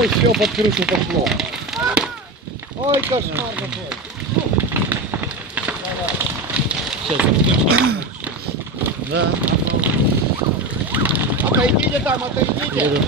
Ой, все под крышу пошло. Ой, кошмар какой. Сейчас. Да. Отойдите там, отойдите.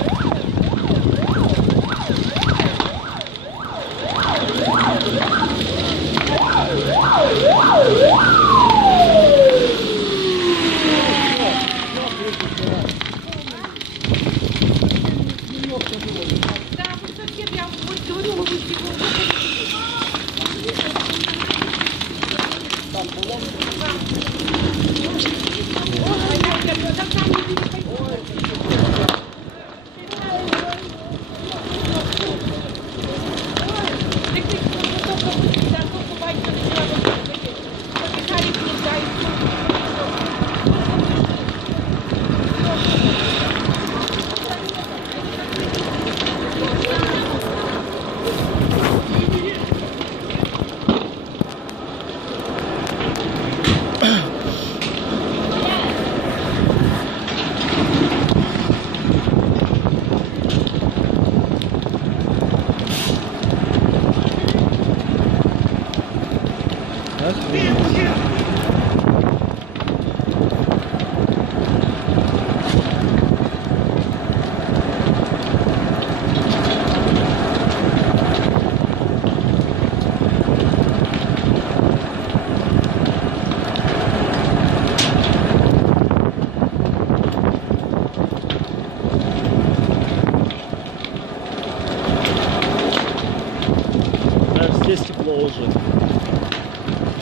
Здесь тепло уже.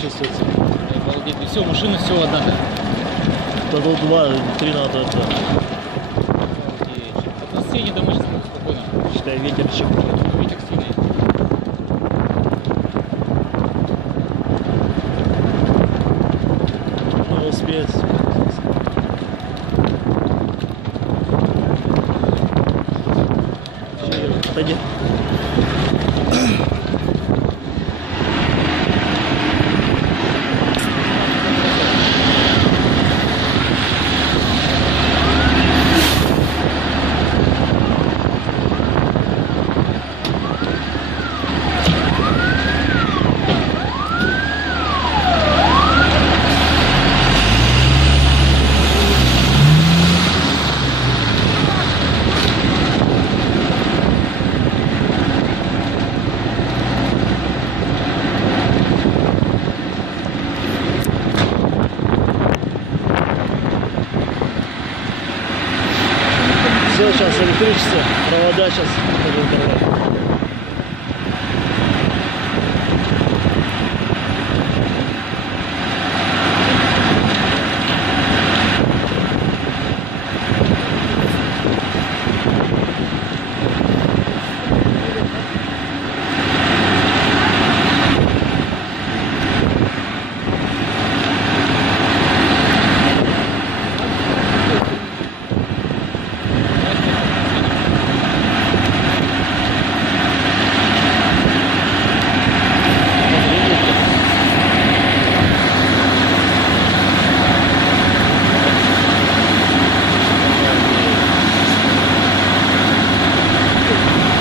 Чувствуется. Обалдеть. И все, машина все одна, да? Да тут 2-3 надо отдать. Обалдеть. На сцене домой сейчас спокойно. Считай, ветер еще. Ветер сильный. Ну, успеет. Отойди. Все, сейчас электричество, провода сейчас будем порвать.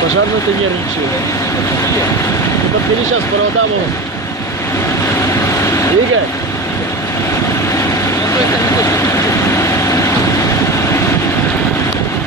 Пожарный-то нервничает. Ну, подбери сейчас провода ему. Игорь! Ну, то есть,